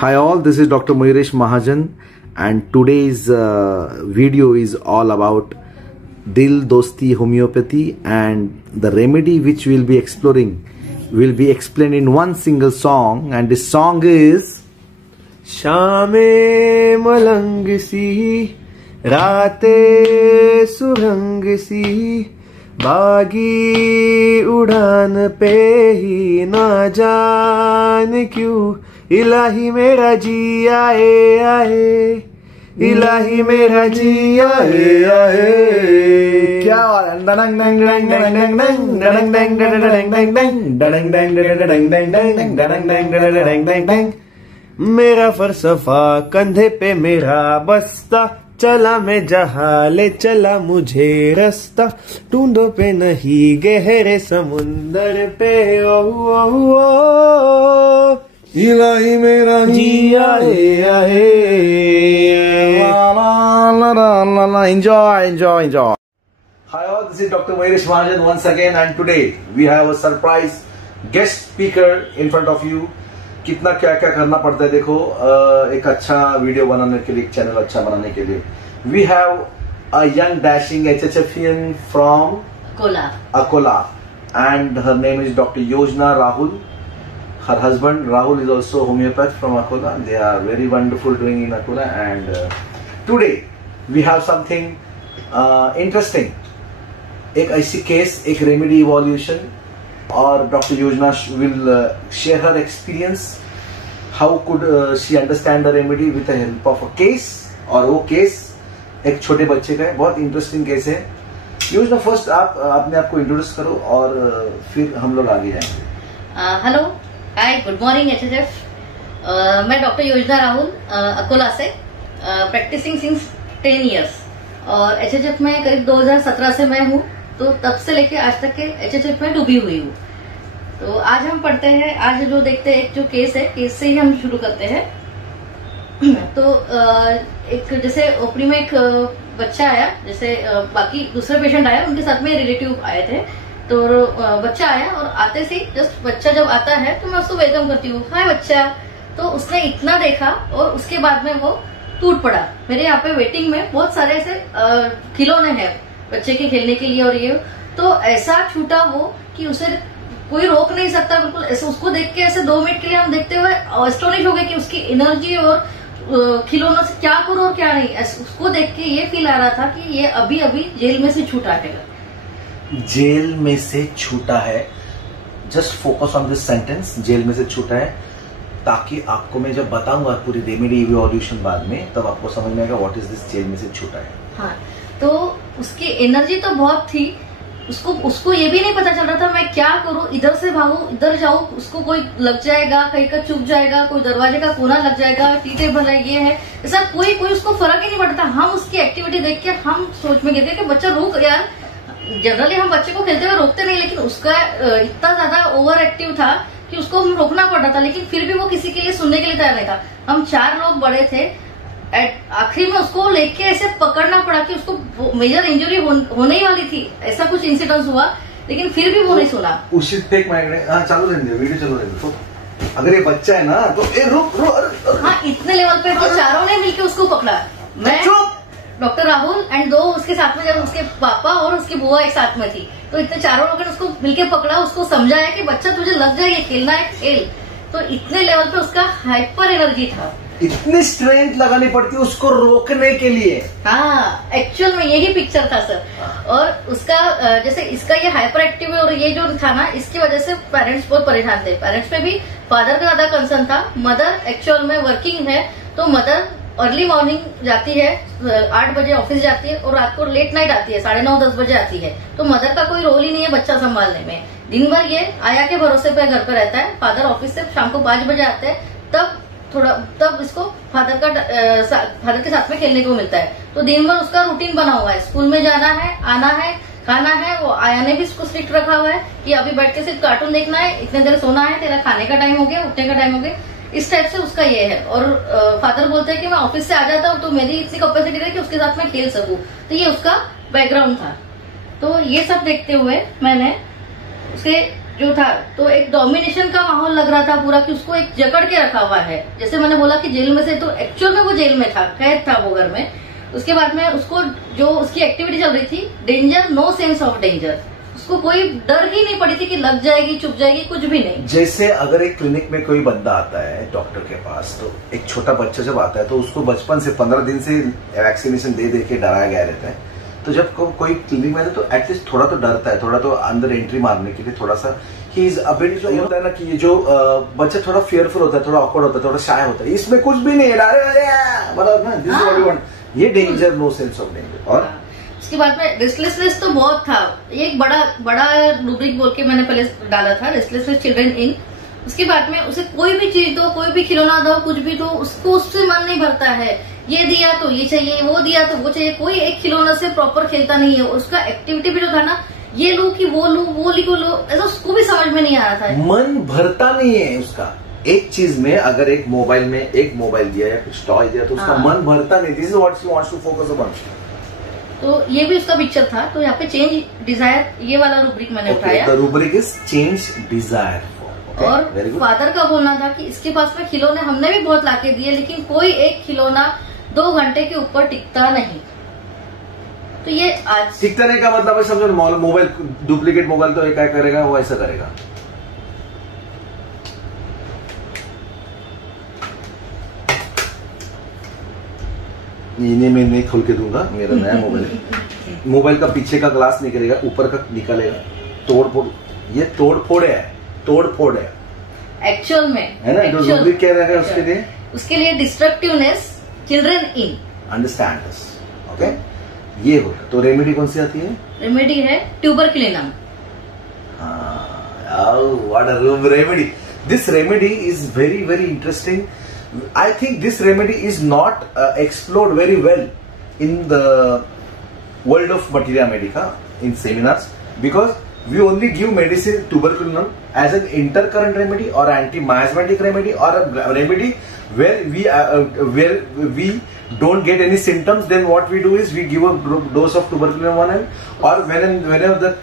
Hi all, this is Dr. Mayuresh Mahajan and today's video is all about Dil Dosti Homeopathy, and the remedy which we'll be exploring will be explained in one single song, and this song is शामे मलंग सी राते सुरंग सी बागी उड़ान पे ही ना जान क्यों इलाही मेरा जी आए आए, इलाही मेरा जी आए आए। क्या मेरा फलसफा कंधे पे मेरा बस्ता, चला मैं जहाँ ले चला मुझे रास्ता, ढूंढो पे नहीं गहरे समुंदर पे ओ इलाही मेरा जी आए आए। Enjoy. Hi all, this is Dr. Mayuresh Mahajan once again, and today we have a surprise guest speaker in front of you. कितना क्या क्या करना पड़ता है देखो एक अच्छा वीडियो बनाने के लिए, एक चैनल अच्छा बनाने के लिए। We have a young dashing HHFian from Akola, and her name is Dr. Yojna Rahul. Her husband Rahul is also homeopath from Akola. They are very wonderful doing in Akola, and today we have something interesting. एक ऐसी case, एक remedy evolution, और doctor योजना will share her experience. How could she understand the remedy with the help of a case, और वो case एक छोटे बच्चे का है, बहुत इंटरेस्टिंग केस है। योजना फर्स्ट आप अपने आप को इंट्रोड्यूस करो और फिर हम लोग आगे जाएंगे। हेलो, हाय, गुड मॉर्निंग एचएचएफ। मैं डॉक्टर योजना राहुल अकोला से प्रैक्टिसिंग सिंस 10 इयर्स, और एचएचएफ में करीब 2017 से मैं हूँ, तो तब से लेके आज तक के एचएचएफ में डूबी हुई हूँ। तो आज हम पढ़ते हैं, आज जो देखते हैं एक जो केस है, केस से ही हम शुरू करते हैं। तो एक जैसे ओपनी में एक बच्चा आया, जैसे बाकी दूसरे पेशेंट आया, उनके साथ में रिलेटिव आए थे। तो बच्चा आया और आते से जस्ट बच्चा जब आता है तो मैं उसको वेलकम करती हूँ, हाय बच्चा। तो उसने इतना देखा और उसके बाद में वो टूट पड़ा। मेरे यहाँ पे वेटिंग में बहुत सारे ऐसे खिलौने हैं बच्चे के खेलने के लिए, और ये तो ऐसा छूटा वो कि उसे कोई रोक नहीं सकता। बिल्कुल ऐसे उसको देख के ऐसे 2 मिनट के लिए हम देखते हुए एस्टोनिश हो गए कि उसकी एनर्जी और खिलौनों से क्या करो और क्या नहीं। उसको देख के ये फील आ रहा था कि ये अभी अभी जेल में से छूटा है। जेल में से छूटा है, just focus on this sentence, jail में से छूटा है, ताकि आपको मैं जब बताऊंगा पूरी रेमेडी इवोल्यूशन बाद में, तब आपको समझ में आएगा व्हाट इज दिस जेल में से छूटा है। हाँ, तो उसकी एनर्जी तो बहुत थी, उसको ये भी नहीं पता चल रहा था मैं क्या करूं, इधर से भागू इधर जाऊं, उसको कोई लग जाएगा, कहीं का चुप जाएगा, कोई दरवाजे का कोना लग जाएगा, टी टेबल है, ये है, ऐसा कोई उसको फर्क ही नहीं पड़ता। हम उसकी एक्टिविटी देख के हम सोच में गिरते कि बच्चा रुक यार। जनरली हम बच्चे को खेलते हुए रोकते नहीं, लेकिन उसका इतना ज्यादा ओवर एक्टिव था कि उसको हम रोकना पड़ रहा था, लेकिन फिर भी वो किसी के लिए सुनने के लिए तैयार नहीं था। हम 4 लोग बड़े थे, आखिरी में उसको लेके ऐसे पकड़ना पड़ा कि उसको मेजर इंजरी होने ही वाली थी, ऐसा कुछ इंसिडेंस हुआ, लेकिन फिर भी वो नहीं सुना। उसी चालू रहने दो, वीडियो चालू रहने दो। अगर ये बच्चा है ना तो रुक। हाँ, इतने लेवल पे तो चारों ने मिलकर उसको पकड़ा। मैं, डॉक्टर राहुल एंड 2 उसके साथ में, जब उसके पापा और उसकी बुआ एक साथ में थी, तो इतने चारों लोगों ने उसको मिलकर पकड़ा, उसको समझाया कि बच्चा तुझे लग जाएगा, खेलना है खेल। तो इतने लेवल पे उसका हाइपर एनर्जी था, इतनी स्ट्रेंथ लगानी पड़ती है उसको रोकने के लिए। हाँ, एक्चुअल में यही पिक्चर था सर। और उसका जैसे इसका ये हाइपर एक्टिव है, और ये जो था ना, इसकी वजह से पेरेंट्स बहुत परेशान थे। पेरेंट्स पे भी फादर का ज्यादा कंसर्न था। मदर एक्चुअल में वर्किंग है, तो मदर अर्ली मॉर्निंग जाती है, 8 बजे ऑफिस जाती है, और रात को लेट नाइट आती है, 9:30-10 बजे आती है। तो मदर का कोई रोल ही नहीं है बच्चा संभालने में। दिन भर ये आया के भरोसे पे घर पे रहता है। फादर ऑफिस से शाम को 5 बजे आते हैं, तब इसको फादर के साथ में खेलने को मिलता है। तो दिन भर उसका रूटीन बना हुआ है, स्कूल में जाना है, आना है, खाना है। वो आया ने भी इसको स्ट्रिक्ट रखा हुआ है कि अभी बैठ के सिर्फ कार्टून देखना है, इतने देर सोना है, तेरा खाने का टाइम हो गया, उठने का टाइम हो गया, इस टाइप से उसका ये है। और फादर बोलते हैं कि मैं ऑफिस से आ जाता हूँ तो मेरी इतनी कैपेसिटी है कि उसके साथ मैं खेल सकूं। तो ये उसका बैकग्राउंड था। तो ये सब देखते हुए मैंने उसके जो था तो एक डोमिनेशन का माहौल लग रहा था पूरा, कि उसको एक जकड़ के रखा हुआ है। जैसे मैंने बोला कि जेल में से, तो एक्चुअल में वो जेल में था, कैद था वो घर में। उसके बाद में उसको जो उसकी एक्टिविटी चल रही थी, danger, no sense of danger, उसको कोई डर ही नहीं पड़ी थी कि लग जाएगी, चुप जाएगी, कुछ भी नहीं। जैसे अगर एक क्लिनिक में कोई बंदा आता है डॉक्टर के पास, तो एक छोटा बच्चा जब आता है तो उसको बचपन से 15 दिन से वैक्सीनेशन दे दे के डराया गया रहता है। तो जब कोई क्लिनिक में तो एटलीस्ट थोड़ा तो डरता है, थोड़ा तो अंदर एंट्री मारने के लिए थोड़ा सा ही इज अबिट, जो होता है ना कि ये जो बच्चा थोड़ा फियरफुल होता है, थोड़ा ऑकवर्ड होता है, थोड़ा शाय होता है, इसमें कुछ भी नहीं है, ये danger, no sense of danger. और उसके बाद में रेस्टलेसनेस तो बहुत था। एक बड़ा रूब्रिक बोल के मैंने पहले डाला था, रेस्टलेसनेस चिल्ड्रन इन। उसके बाद में उसे कोई भी चीज दो, कोई भी खिलौना दो, कुछ भी दो, उसको उससे मन नहीं भरता है। ये दिया तो ये चाहिए, वो दिया तो वो चाहिए, कोई एक खिलौना से प्रॉपर खेलता नहीं है। उसका एक्टिविटी भी जो था ना, ये लू कि वो लू, वो लिखो लो, ऐसा उसको भी समझ में नहीं आ रहा था। मन भरता नहीं है उसका एक चीज में। अगर एक मोबाइल में एक मोबाइल दिया या कुछ टॉय दिया तो उसका मन भरता नहीं। This is what she wants to focus upon. तो ये भी उसका पिक्चर था। तो यहाँ पे चेंज डिजायर, ये वाला रूब्रिक मैंने उठाया। The rubric is change desire. और फादर का बोलना था कि इसके पास में खिलौने हमने भी बहुत लाके दिए, लेकिन कोई एक खिलौना 2 घंटे के ऊपर टिकता नहीं। तो ये आज टिकता नहीं का मतलब है, समझो मोबाइल, डुप्लीकेट मोबाइल तो क्या करेगा, वो ऐसा करेगा। इन्हें मैं नहीं खोल के दूंगा, मेरा नया मोबाइल है। मोबाइल का पीछे का ग्लास निकलेगा, ऊपर का निकलेगा। तोड़ फोड़, ये तोड़ फोड़ है, तोड़ फोड़ है एक्चुअल में, है ना। जो रूब्रिक क्या रहेगा उसके लिए डिस्ट्रक्टिवनेस children in, understand this, okay. ये होगा। तो रेमेडी कौन सी आती है? रेमेडी है tuberculinum. What a remedy. This remedy is very very interesting. I think this remedy is not explored very well in the world of materia medica in seminars, because we only give medicine tuberculinum as an intercurrent remedy or anti-miasmatic remedy or a remedy where we don't get any symptoms. Then what we do is we give a dose of tuberculinum 1 ml, or whenever the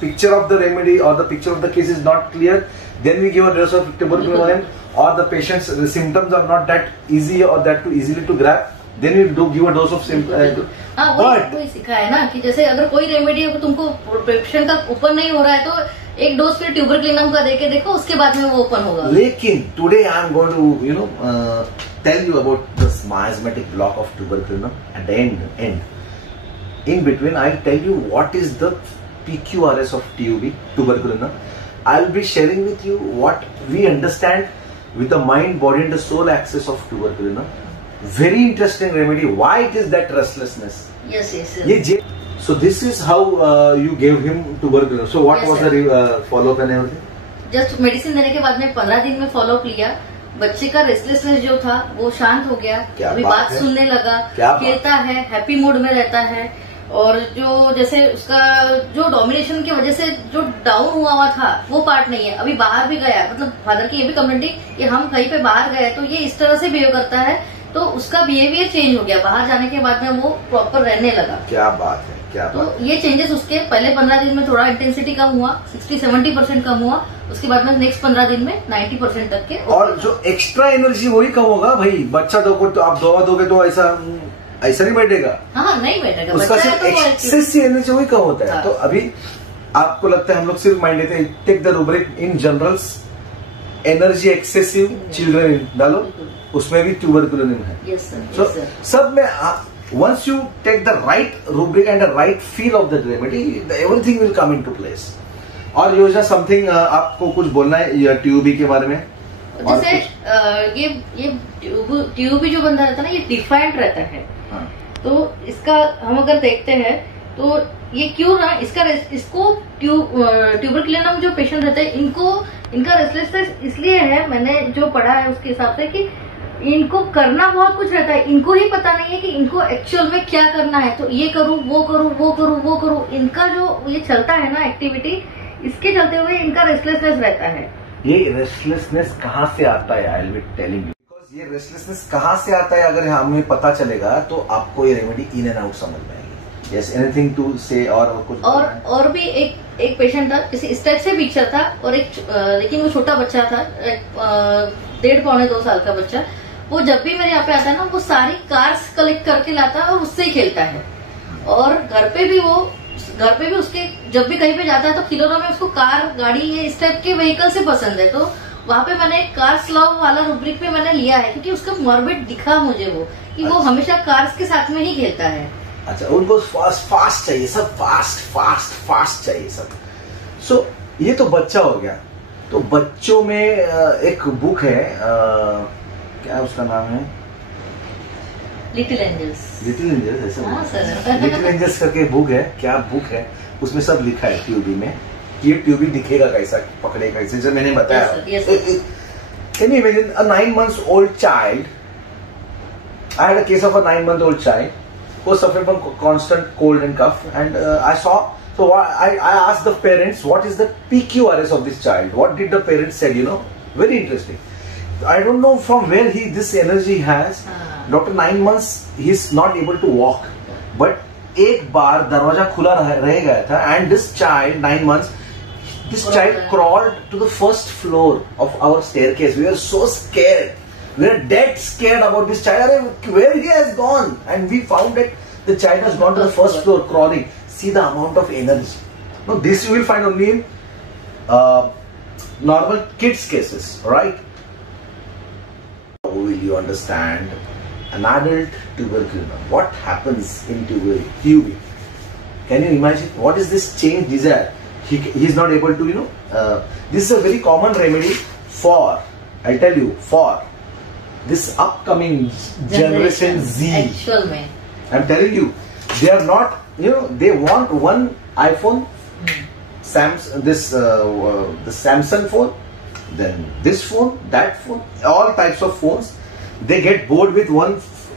picture of the remedy or the picture of the case is not clear, then we give a dose of tuberculinum 1 ml. Or the patient's the symptoms are not that easy or that too easily to grab, then you do give a dose of symptoms. वही सिखा है ना कि जैसे अगर कोई remedy तुमको patient का ओपन नहीं हो रहा है तो एक डोज फिर ट्यूबरक्लिनम का देके देखो, उसके बाद में वो ओपन होगा। लेकिन today I am going to tell you about the miasmatic block of tuberculinum. At the end in between I'll tell you what is the PQRS of tuberculinum. I'll be sharing with you what we understand with the mind, body and the soul axis of tuberculinum. Very interesting remedy. Why it is that restlessness? Yes. So this is how you gave him tuberculinum. So what was the follow-up and everything? Just medicine देने के बाद में 15 दिन में follow up लिया। बच्चे का restlessness जो था वो शांत हो गया, अभी बात सुनने लगा, खेलता है, हैप्पी मूड में रहता है। और जो जैसे उसका जो डोमिनेशन की वजह से जो डाउन हुआ था वो पार्ट नहीं है। अभी बाहर भी गया, मतलब फादर की ये भी कम्युनिटी कि हम कहीं पे बाहर गए तो ये इस तरह से बिहेव करता है, तो उसका बिहेवियर चेंज हो गया। बाहर जाने के बाद में वो प्रॉपर रहने लगा। क्या बात है, क्या तो बात। ये चेंजेस उसके पहले 15 दिन में थोड़ा इंटेंसिटी कम हुआ, 60-70% कम हुआ। उसके बाद में नेक्स्ट 15 दिन में 90% तक के। और जो एक्स्ट्रा एनर्जी वही कम होगा भाई। बच्चा दोगे तो आप दवा दोगे तो ऐसा नहीं बैठेगा। हाँ, नहीं बैठेगा। उसका सिर्फ एक्सेसिव एनर्जी वही कम होता है। हाँ। तो अभी आपको लगता है हम लोग सिर्फ माइंड लेते हैं, take the rubric in generals, energy excessive children डालो, उसमें भी ट्यूबरकुलिनम है। Yes sir. So, सब में once you take the right rubric and the right feel of the remedy, everything will come into place. और योजना समथिंग आपको कुछ बोलना है ट्यूबी के बारे में? जैसे ये ट्यूबी जो बंदा रहता है ना, ये डिफाइंड रहता है। हाँ। तो इसका हम अगर देखते हैं तो ये क्यों ना इसको ट्यूबरक्लिनम जो पेशेंट रहते हैं इनका रेस्टलेसनेस इसलिए है, मैंने जो पढ़ा है उसके हिसाब से, कि इनको करना बहुत कुछ रहता है, इनको ही पता नहीं है कि इनको एक्चुअल में क्या करना है। तो ये करूं, वो करूं, वो करूं, वो करूं, इनका जो ये चलता है ना एक्टिविटी, इसके चलते हुए इनका रेस्टलेसनेस रहता है। ये रेस्टलेसनेस कहाँ से आता है? I will be telling you, because ये रेस्टलेसनेस कहाँ से आता है अगर हमें पता चलेगा तो आपको ये रेमेडी इन एंड आउट समझ में आएगी। Yes, anything to say और कुछ और भी एक पेशेंट था, इस टाइप से पिक्चर था, और लेकिन वो छोटा बच्चा था, 1.5-2 साल का बच्चा। वो जब भी मेरे यहाँ पे आता है ना, वो सारी कार्स कलेक्ट करके लाता है और उससे ही खेलता है। और घर पे भी उसके जब भी कहीं पे जाता है तो खिलौनों में उसको कार, गाड़ी, ये इस टाइप के व्हीकल से पसंद है। तो वहाँ पे मैंने कार्स लव वाला रूब्रिक पे मैंने लिया है, क्योंकि उसका मॉर्बिड दिखा मुझे वो कि वो हमेशा कार्स के साथ में ही खेलता है। अच्छा, उनको फास्ट चाहिए, सब फास्ट चाहिए सब। सो ये तो बच्चा हो गया। तो बच्चों में एक बुक है, क्या उसका नाम है? लिटिल एंजल्स ऐसा? हाँ सर। लिटिल एंजल्स करके बुक है, क्या बुक है? उसमें सब लिखा है ट्यूबी में, कि ये ट्यूबी दिखेगा कैसा, पकड़ेगा कैसे, जो मैंने बताया। Can you imagine a 9 months old child? I had a case of a 9-month-old child who was suffering from constant cold and cough, and I saw. So I asked the parents, what is the PQRS of this child? What did the parents said? Very interesting. I don't know from where this energy has. Doctor 9 months he's not able to walk, but एक बार दरवाजा खुला रह गया था, and this child 9 months. This child crawled to the first floor of our staircase. We were so scared. We were dead scared about this child. Where he has gone? And we found that the child has gone to the first floor crawling. See the amount of energy. Now this you will find only in normal kids cases, right? How will you understand an adult tuberculosis? What happens in TB? Can you imagine? What is this change desire? He is not able to, this is a very common remedy for, I'll tell you, for this upcoming generation Z. Actual में. I'm telling you, they are not, they want one iPhone, the Samsung phone, then this phone, that phone, all types of phones. They get bored with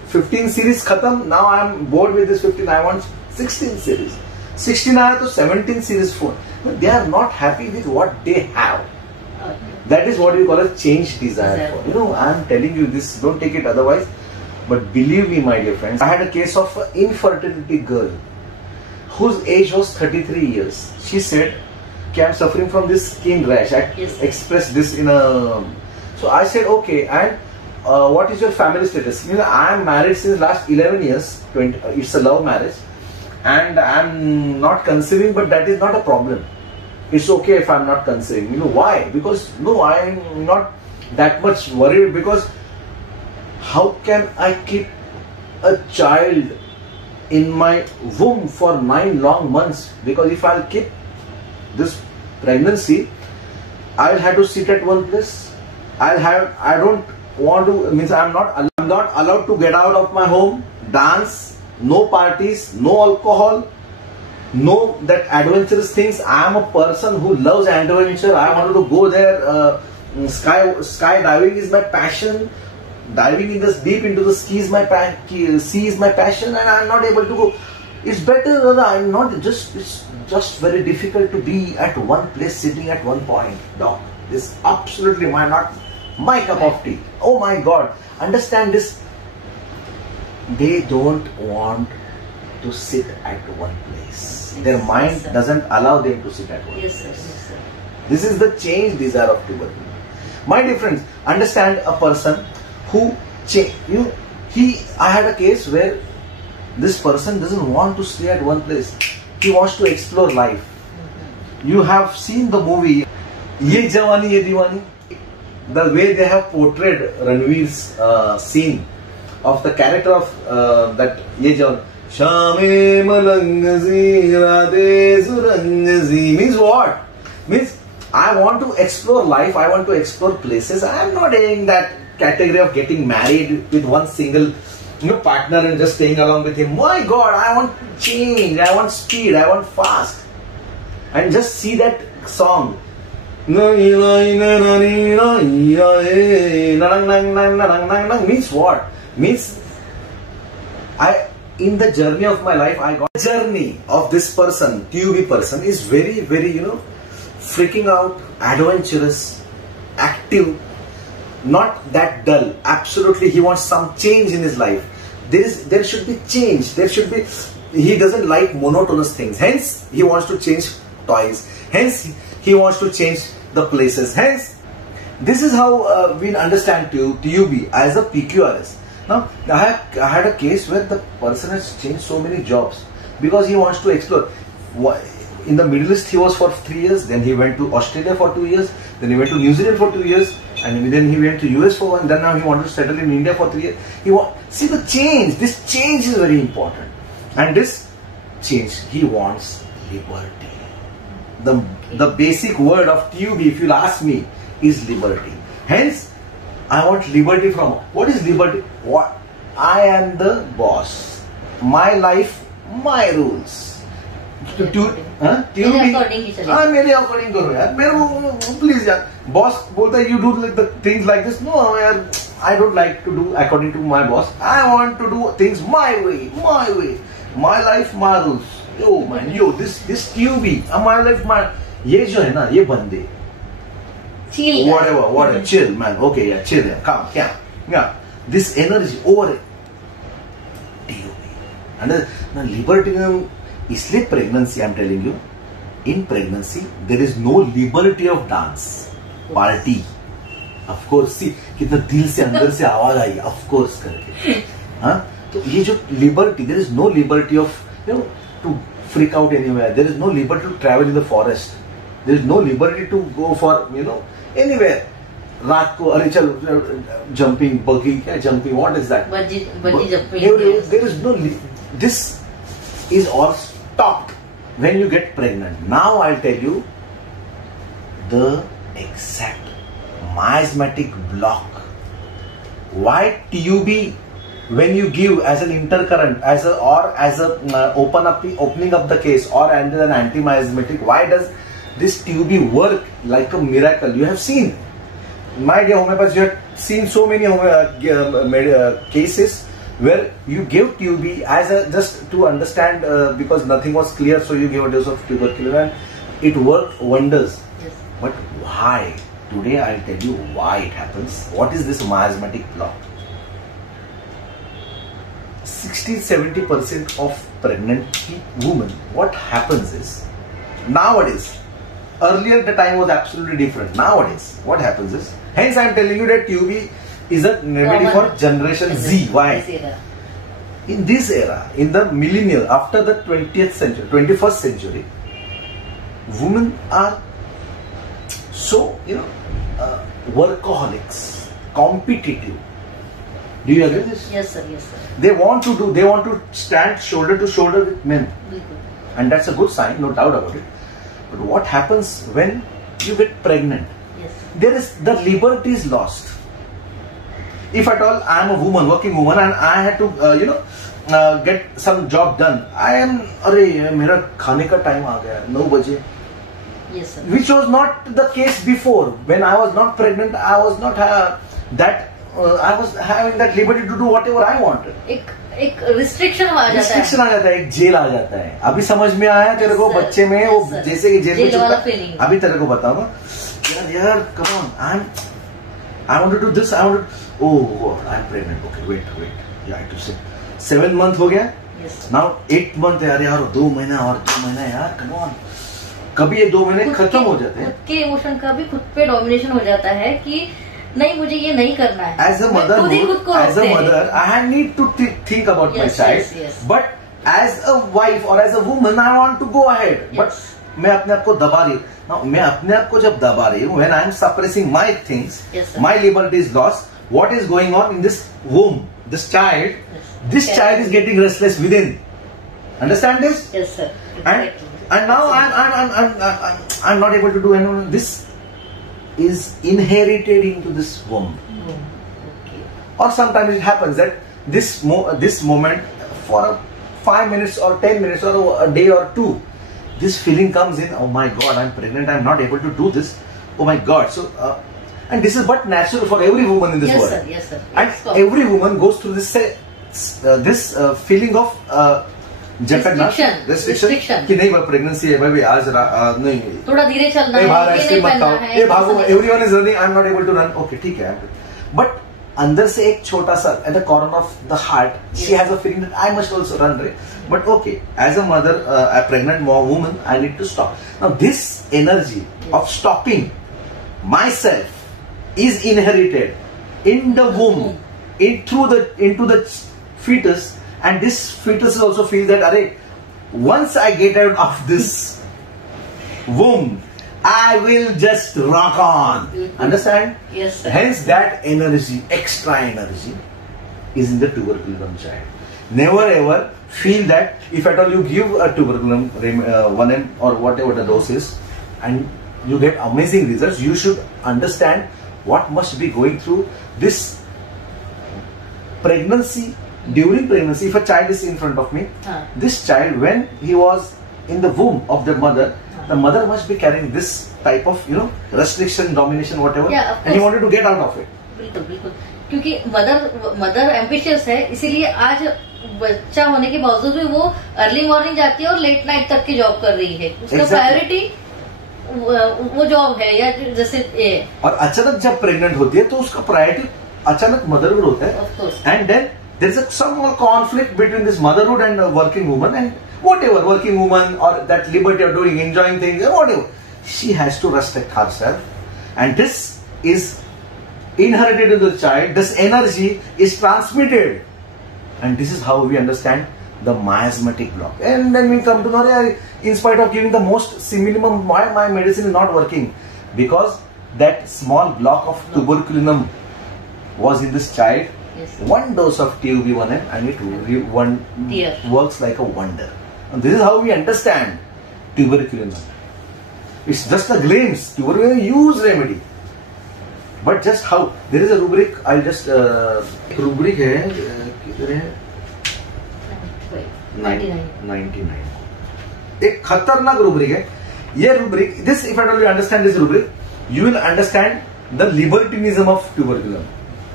15 series khatam. Now I'm bored with this 15. I want 16 series. 16 आया तो 17 series phone. They are not happy with what they have. That is what we call a change desire. I'm telling you this. Don't take it otherwise. But believe me, my dear friends, I had a case of an infertility girl whose age was 33 years. She said, "Okay, I'm suffering from this skin rash." I expressed this in a. So I said, "Okay, and what is your family status?" I am married since last 11 years. It's a love marriage. And I'm not conceiving, but that is not a problem. It's okay if I'm not conceiving. Why? Because I'm not that much worried, because how can I keep a child in my womb for 9 long months? Because if I'll keep this pregnancy, I'll have to sit at one place. I don't want to, I'm not allowed to get out of my home, dance. No parties, no alcohol, no that adventurous things. I am a person who loves adventure. I wanted to go there. Skydiving is my passion. Diving in this deep into the sea is my passion, and I am not able to go. It's better that I'm not just. It's just very difficult to be at one place, sitting at one point. Doc, this absolutely not my cup of tea. Oh my God! Understand this. They don't want to sit at one place. Their mind doesn't allow them to sit at one place. Yes, sir. This is the change desire of tuberculosis. My dear friends, understand a person who I had a case where this person doesn't want to stay at one place. He wants to explore life. You have seen the movie Ye Jawani Ye Diwani. The way they have portrayed Ranveer's scene of the character of that Ye Jawani. Shame Malangzi Radhe Surangzi means what? Means I want to explore life. I want to explore places. I am not in that category of getting married with one single partner and just staying along with him. My God, I want change. I want speed. I want fast. And just see that song. Means what? Means in the journey of my life, I got journey of this person, TUB person, is very, very, freaking out, adventurous, active, not that dull. Absolutely, he wants some change in his life. There should be change. There should be, he doesn't like monotonous things. Hence, he wants to change toys. Hence, he wants to change the places. Hence, this is how we understand TUB as a PQRS. Now, I had a case where the person has changed so many jobs because he wants to explore. In the Middle East, he was for 3 years. Then he went to Australia for 2 years. Then he went to New Zealand for 2 years. And then he went to US for 1. Then now he wanted to settle in India for 3 years. See the change. This change is very important. And this change, he wants liberty. The basic word of TUB, if you'll ask me, is liberty. Hence, I want liberty from... What is liberty? What? I am the boss. My life, my rules. मेरे according करो यार, मेरे को please यार. Boss बोलता है you do the things like this. No यार, I don't like to do according to my boss. I want to do things my way, my life my rules. Yo man, yo this TUB, my life my, ये जो है ना, ये बंदे whatever chill man, okay, yeah, chill, yeah, calm, yeah, this energy over TUB. And the liberty, इसलिए pregnancy, I'm telling you, in pregnancy there is no liberty of dance, party. Of course, see कितना दिल से अंदर से आवाज आई of course करके. हाँ, तो ये जो liberty, there is no liberty of, you know, to freak out anywhere. There is no liberty to travel in the forest. There is no liberty to go for, you know, anywhere. रात को अरे चल jumping, buggy, क्या jumping, what is that? Bungee jumping. There is no, this is all stopped when you get pregnant. Now I'll tell you the exact miasmatic block. Why TUB, when you give as an intercurrent, as a opening up the case, or as an anti-miasmatic, why does this TUB work like a miracle? You have seen, my dear homeopaths, you have seen so many cases where you give TUB as a, just to understand, because nothing was clear, so you gave a dose of tuberculosis and it worked wonders. Yes. But why? Today I'll tell you why it happens. What is this miasmatic block? 60-70% of pregnant women, what happens is, nowadays, earlier the time was absolutely different. Nowadays, what happens is, hence I am telling you that TUB is a remedy for generation Z. Why? In this era, in the millennial, after the 20th century, 21st century, women are so, you know, workaholics, competitive. Do you agree with this? Yes sir, yes sir. They want to stand shoulder to shoulder with men. And that's a good sign, no doubt about it. But what happens when you get pregnant? Yes. The liberty is lost. If at all I am a woman, working woman, and I had to get some job done, I am, अरे मेरा खाने का time आ गया 9 बजे. Yes sir. Which was not the case before. When I was not pregnant, I was not I was having that liberty to do whatever I wanted. एक restriction आ जाता है, एक जेल आ जाता है. अभी समझ में आया तेरे को, बच्चे में वो जैसे कि जेल में वाला फीलिंग. अभी तेरे को बताओ ना यार, come on, I want to do this, I want to, oh I'm pregnant, okay, wait, yeah, I have to say 7 month हो गया. Yes. Now 8 month है यार, 2 महीना और 2 महीना यार, come on. कभी ये 2 महीने खत्म हो जाते हैं. खुद के इमोशन का भी खुद पे डोमिनेशन हो जाता है कि नहीं, मुझे ये नहीं करना है. As a mother, I need to think about my child. Yes. But as a wife or as a woman, I want to go ahead. Yes. But मैं अपने आप को दबा रही हूँ. मैं अपने आप को जब दबा रही हूँ, when I am suppressing my things, yes, my liberty is lost. What is going on in this womb? This child, yes. This child is getting restless within. Understand this? Yes, sir. Exactly. And now I'm not able to do anything. This is inherited into this womb. Okay. Or sometimes it happens that this moment, for 5 minutes or 10 minutes or a day or 2, this feeling comes in. Oh my God, I'm pregnant. I'm not able to do this. Oh my God. So, and this is but natural for every woman in this yes, world. Sir, yes, sir. And every woman goes through this feeling of restriction कि नहीं, pregnancy है भाई, आज नहीं, थोड़ा धीरे चलना है, ये नहीं पहनना है. भागो, everyone is running, I'm not able to run. Okay, ठीक है. But अंदर से एक छोटा सा at the corner of the heart, she has a feeling that I must also run, right? But okay, as a mother, a pregnant woman, I need to stop. Now this energy of stopping myself is inherited in the womb, into the fetus, and this fetus also feels that, array, once I get out of this womb, I will just rock on. Understand? Yes, sir. Hence that energy, extra energy, is in the tuberculum child. Never ever feel that if at all you give a tuberculum 1M or whatever the dose is, and you get amazing results, you should understand what must be going through this pregnancy. During pregnancy, if a child is in front of me, this child, when he was in the womb of the mother must be carrying this type of, restriction, domination, whatever, and he wanted to get out of it. बिल्कुल बिल्कुल, क्योंकि mother ambitious है, इसीलिए आज बच्चा होने के बावजूद भी वो अर्ली मॉर्निंग जाती है और लेट नाइट तक की जॉब कर रही है. उसका प्रायोरिटी वो जॉब है, या जैसे और अचानक जब प्रेग्नेंट होती है तो उसका प्रायोरिटी अचानक मदरहुड होता है. And then there is a small conflict between this motherhood and working woman, and whatever working woman or that liberty of doing, enjoying things, whatever, she has to restrict herself, and this is inherited in the child. This energy is transmitted, and this is how we understand the miasmatic block. And then we come to know, in spite of giving the most minimum, why my medicine is not working? Because that small block of tuberculum was in this child. Yes. One dose of TUB1M and it works like a wonder. And this is how we understand tuberculum. It's just a glimpse. Tuberculum is a huge remedy. But just how, there is a rubric, I'll just, rubric है, किधर है? 99. एक खतरनाक rubric है. ये rubric, this, if at all you understand this rubric, you will understand the libertinism of tuberculum.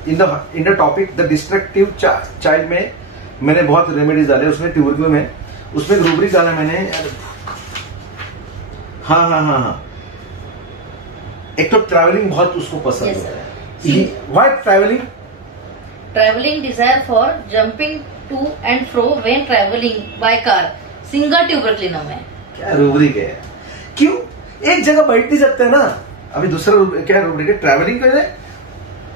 In the topic the destructive child में मैंने बहुत रेमेडीज डाले, उसमें ट्यूबरकुलम में, उसमें एक रूब्रिक डाला मैंने. हाँ, एक तो ट्रैवलिंग बहुत उसको पसंद है. Why travelling desire for jumping to and fro when travelling by car, single tuberculum है. क्या रूब्रिक है, क्यों एक जगह बैठ नहीं सकते ना. अभी दूसरा क्या रूब्रिक है, ट्रैवलिंग करे.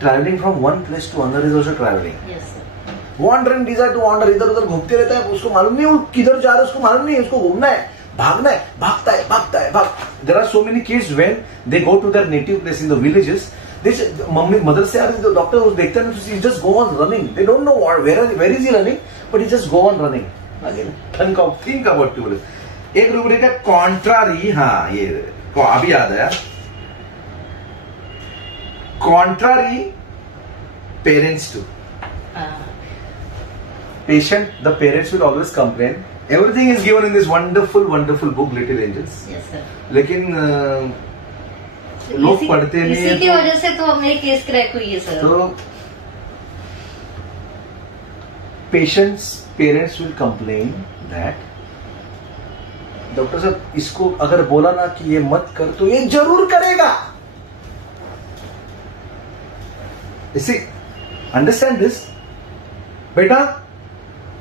Traveling from one place to another is also traveling. Yes, sir. Wandering desire to wander, इधर उधर घूमते रहता है, उसको मालूम नहीं वो किधर जा रहा है, उसको मालूम नहीं, उसको घूमना है, भागना है, भागता है. There are so many kids when they go to their native place in the villages, they mummy mother से आ रही, डॉक्टर वो देखते हैं, he just go on running. They don't know where is he running, but he just go on running. Again, think about it. एक rubric है contrary. हाँ, ये अभी याद आया. Contrary parents to patient, the parents will always complain. Everything is given in this wonderful book Little Angels. Yes, sir. लेकिन लोग पढ़ते नहीं. इसी की वजह से तो मेरी केस क्रैक हुई है सर. तो parents will complain that doctor साहब इसको अगर बोला ना कि ये मत कर तो ये जरूर करेगा. See, understand this, beta.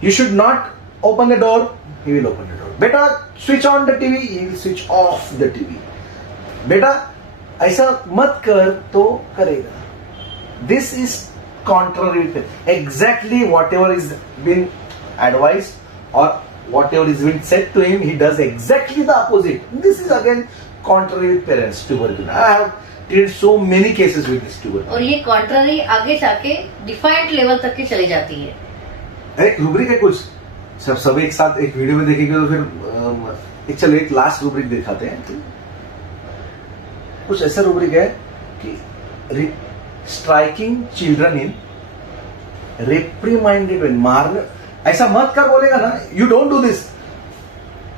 You should not open the door. He will open the door. Beta, switch on the TV. He will switch off the TV. Beta, ऐसा मत कर तो करेगा. This is contrary to exactly whatever is been advised or whatever is been said to him. He does exactly the opposite. This is again contrary with parents. Tuberculum. I have treated so many cases with this tuberculum. और ये contrary आगे जाके defined level तक की चली जाती है. एक रूब्रिक है कुछ, सब एक साथ एक वीडियो में देखेंगे तो फिर चलो एक लास्ट रूब्रिक दिखाते हैं. कुछ ऐसा रूब्रिक है कि स्ट्राइकिंग चिल्ड्रन इन रिप्रीमाइंडेड व्हेन, मारने ऐसा मत कर बोलेगा ना, you don't do this,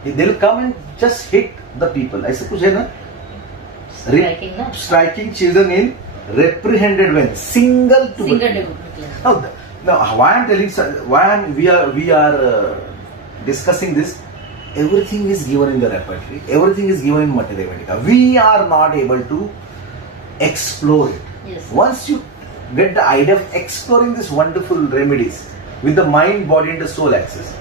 they will come and just hit the people. ऐसा कुछ है ना. Striking children in reprehended when single tuberculum. Now why I'm telling, we are discussing this. Everything is given in the repertory. Everything is given in Materia Medica. We are not able to explore it. Yes. Once you get the idea of exploring this wonderful remedies with the mind, body and the soul axis,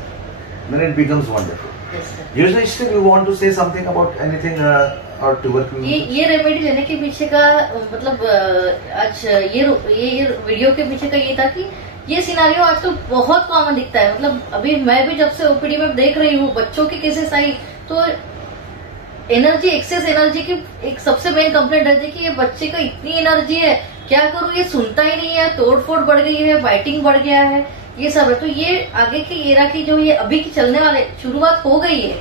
then it becomes wonderful. Yes, sir. Usually, still you want to say something about anything or tuberculosis? ये remedy लेने के पीछे का मतलब आज ये video के पीछे का ये था कि ये सिनारियो आज तो बहुत कॉमन दिखता है। मतलब अभी मैं भी जब से ओपीडी में देख रही हूँ बच्चों के केसेस आई तो एनर्जी, एक्सेस एनर्जी की एक सबसे मेन कंप्लेंट रहती है कि ये बच्चे का इतनी एनर्जी है, क्या करूँ, ये सुनता ही नहीं है, तोड़फोड़ बढ़ गई है, बाइटिंग बढ़ गया है, ये सब है। तो ये आगे की एरा की जो ये अभी की चलने वाले शुरुआत हो गई है,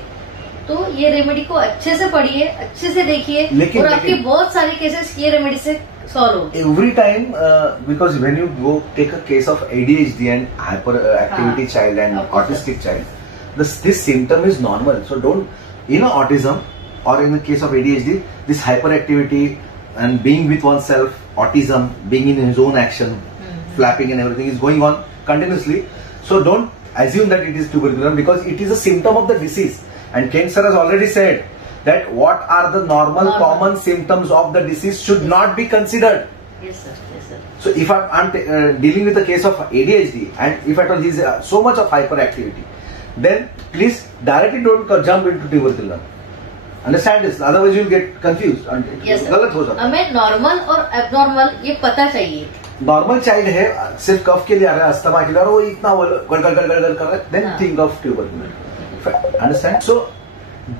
तो ये रेमेडी को अच्छे से पढ़िए, अच्छे से देखिए और आपके बहुत सारे केसेस ये रेमेडी से सॉल्व हो। Every time, because when you go take a case of ADHD and hyperactivity child and autistic child, this symptom is normal. So don't, autism or in the case of ADHD, this hyperactivity and being with oneself, autism, being in his own action, flapping and everything is going on continuously. So don't assume that it is tuberculosis because it is a symptom of the disease. And Ken sir has already said that what are the normal common symptoms of the disease should not be considered. Yes, sir. Yes, sir. So if I'm dealing with a case of ADHD and if at all he is so much of hyperactivity, then please directly don't jump into tuberculosis. Understand this? Otherwise you will get confused. Yes, sir. गलत हो सकता है. हमें normal और abnormal ये पता चाहिए. Normal child है, सिर्फ कफ के लिए आ रहा है, अस्थमा के लिए, और वो इतना गड़गड़ कर रहा है, then think of tuberculosis. Understand? So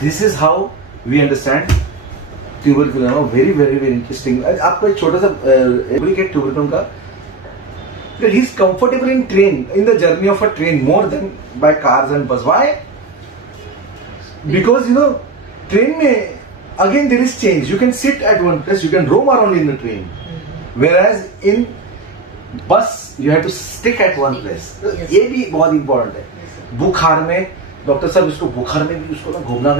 this is how we understand tuberculosis. Very very very interesting. आपको एक छोटा सा get tuberculosis का, that he is comfortable in train, in the journey of a train more than by cars and bus. Why? Because train में again there is change. You can sit at one place, you can roam around in the train. Whereas in bus you have to stick at one place. ये भी बहुत important है. बुखार में doctor साहब इसको बुखार में भी उसको ना घूमना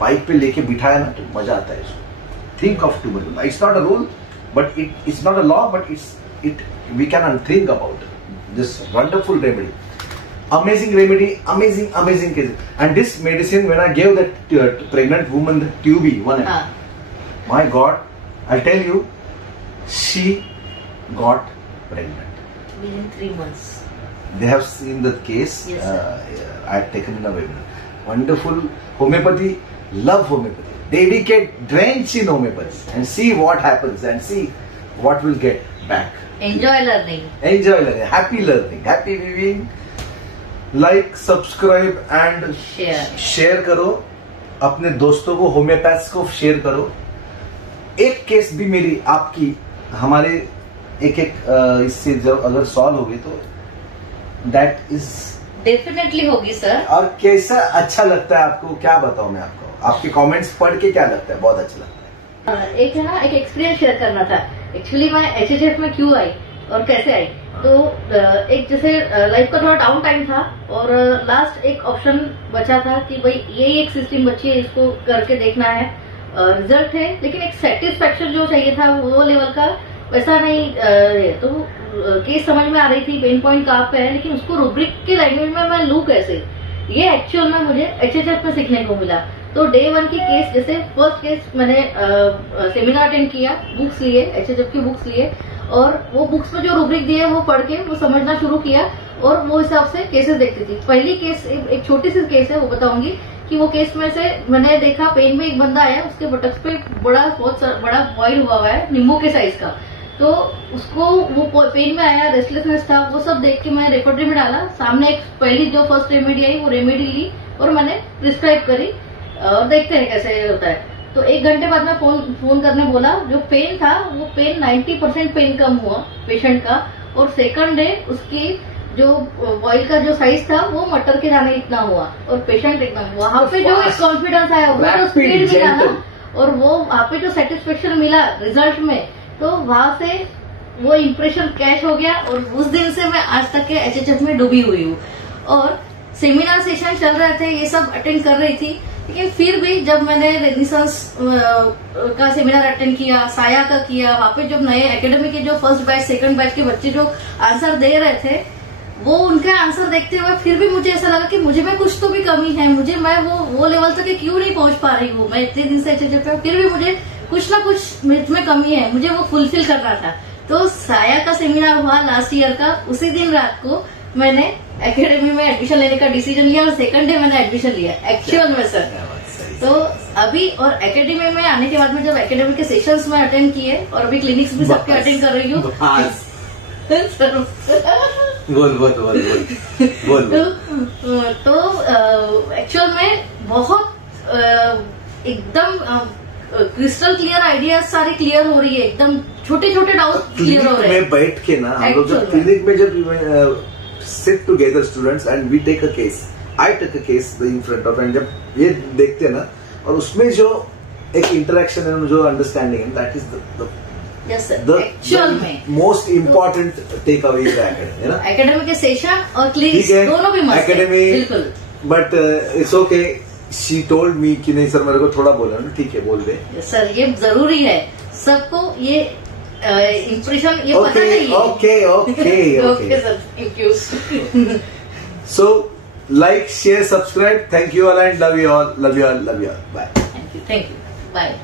बाइक पे लेके बिठाया ना तो मजा आता है इसको. Think of tuberculosis. It's not a rule but it's not a law but it we can think about this wonderful remedy. Amazing remedy, amazing case. And this medicine, when I gave that pregnant woman the TB, my God, I'll tell you, she got pregnant within 3 months. They have seen the case. Yes, I had taken in a webinar. Wonderful homeopathy. Love homeopathy. Dedicate, drench in homeopathy, and see what happens, and see what will get back. Enjoy learning. Enjoy learning. Happy learning. Happy viewing. Like, subscribe and share करो. अपने दोस्तों को, homeopaths को share करो. एक case भी मेरी आपकी हमारे एक इससे जब अगर सॉल्व होगी तो दैट इज डेफिनेटली होगी सर. और कैसा अच्छा लगता है आपको, क्या बताऊं मैं आपको. आपके कमेंट्स पढ़ के क्या लगता है, बहुत अच्छा लगता है. एक है ना, एक एक्सपीरियंस शेयर करना था. एक्चुअली मैं HHF में क्यों आई और कैसे आई, तो एक जैसे लाइफ का थोड़ा डाउन टाइम था और लास्ट एक ऑप्शन बचा था कि भाई ये एक सिस्टम बची है, इसको करके देखना है. रिजल्ट है लेकिन एक सेटिस्फेक्शन जो चाहिए था वो लेवल का वैसा नहीं है. तो केस समझ में आ रही थी, पेन पॉइंट कहाँ पे है, लेकिन उसको रूब्रिक के लैंग्वेज में मैं लूँ कैसे, ये एक्चुअल में मुझे HHF में सीखने को मिला. तो डे 1 की केस, जैसे फर्स्ट केस मैंने सेमिनार अटेंड किया, बुक्स लिए, HHF की बुक्स लिए और वो बुक्स में जो रूब्रिक दिए वो पढ़ के वो समझना शुरू किया और वो हिसाब से केसेस देखती थी. पहली केस एक छोटी सी केस है, वो बताऊंगी कि वो केस में से मैंने देखा पेन में एक बंदा आया, उसके बटक्स पे बहुत बड़ा बॉइल हुआ है नींबू के साइज का. तो उसको वो पेन में आया, रेस्टलेसनेस था, वो सब देख के मैं रेफर्टरी में डाला. सामने एक पहली जो फर्स्ट रेमेडी आई वो रेमेडी ली और मैंने प्रिस्क्राइब करी और देखते हैं कैसे होता है. तो 1 घंटे बाद में फोन करने बोला. जो पेन था वो पेन 90% पेन कम हुआ पेशेंट का और सेकंड डे उसकी जो बॉइल का जो साइज था वो मटर के दाने इतना हुआ और पेशेंट एकदम वहां पे जो एक कॉन्फिडेंस आया, वो जो स्पीड मिला ना और वो वहां पे जो सेटिस्फेक्शन मिला रिजल्ट में, तो वहां से वो इम्प्रेशन कैच हो गया और उस दिन से मैं आज तक के HHF में डूबी हुई हूँ. और सेमिनार सेशन चल रहे थे, ये सब अटेंड कर रही थी, लेकिन फिर भी जब मैंने रेनिसांस का सेमिनार अटेंड किया, साया का किया, वहां पे जब नए एकेडमी के जो फर्स्ट बैच सेकंड बैच के बच्चे जो आंसर दे रहे थे, वो उनके आंसर देखते हुए फिर भी मुझे ऐसा लगा कि मुझे में कुछ तो भी कमी है, मैं वो लेवल तक क्यों नहीं पहुंच पा रही हूँ. मैं इतने दिन से HHF पे फिर भी मुझे कुछ ना कुछ में कमी है, मुझे वो फुलफिल करना था. तो साया का सेमिनार हुआ लास्ट ईयर का, उसी दिन रात को मैंने एकेडमी में एडमिशन लेने का डिसीजन लिया और सेकंड डे मैंने एडमिशन लिया एक्चुअल में सर। तो अभी और एकेडमी में आने के बाद में जब एकेडमी के सेशंस में अटेंड किए और अभी क्लिनिक्स भी सबके अटेंड कर रही हूँ। बोल। तो एक्चुअल में बहुत एकदम क्रिस्टल क्लियर आइडियाज सारे क्लियर हो रही है, एकदम छोटे छोटे डाउट क्लियर हो रहे हैं। में बैठ के ना हम लोग जब क्लिनिक में जब sit together students and we take a case, I take a case in front of, and जब ये देखते हैं ना और उसमें जो एक इंटरेक्शन है, जो अंडरस्टैंडिंग है, that is the most important takeaway है ना। एकेडमी के सेशन और क्लिनिक्स दोनों भी मस्त एकेडमी, बिल्कुल। But it's okay, she told me कि नहीं सर मेरे को थोड़ा बोला ना, ठीक है बोल दे सर, ये जरूरी है सबको, ये इंप्रेशन ये पता चाहिए। Okay sir, thank you. So like, share, subscribe. Thank you all and love you all. Love you all. Love you all. Bye. Thank you. Bye.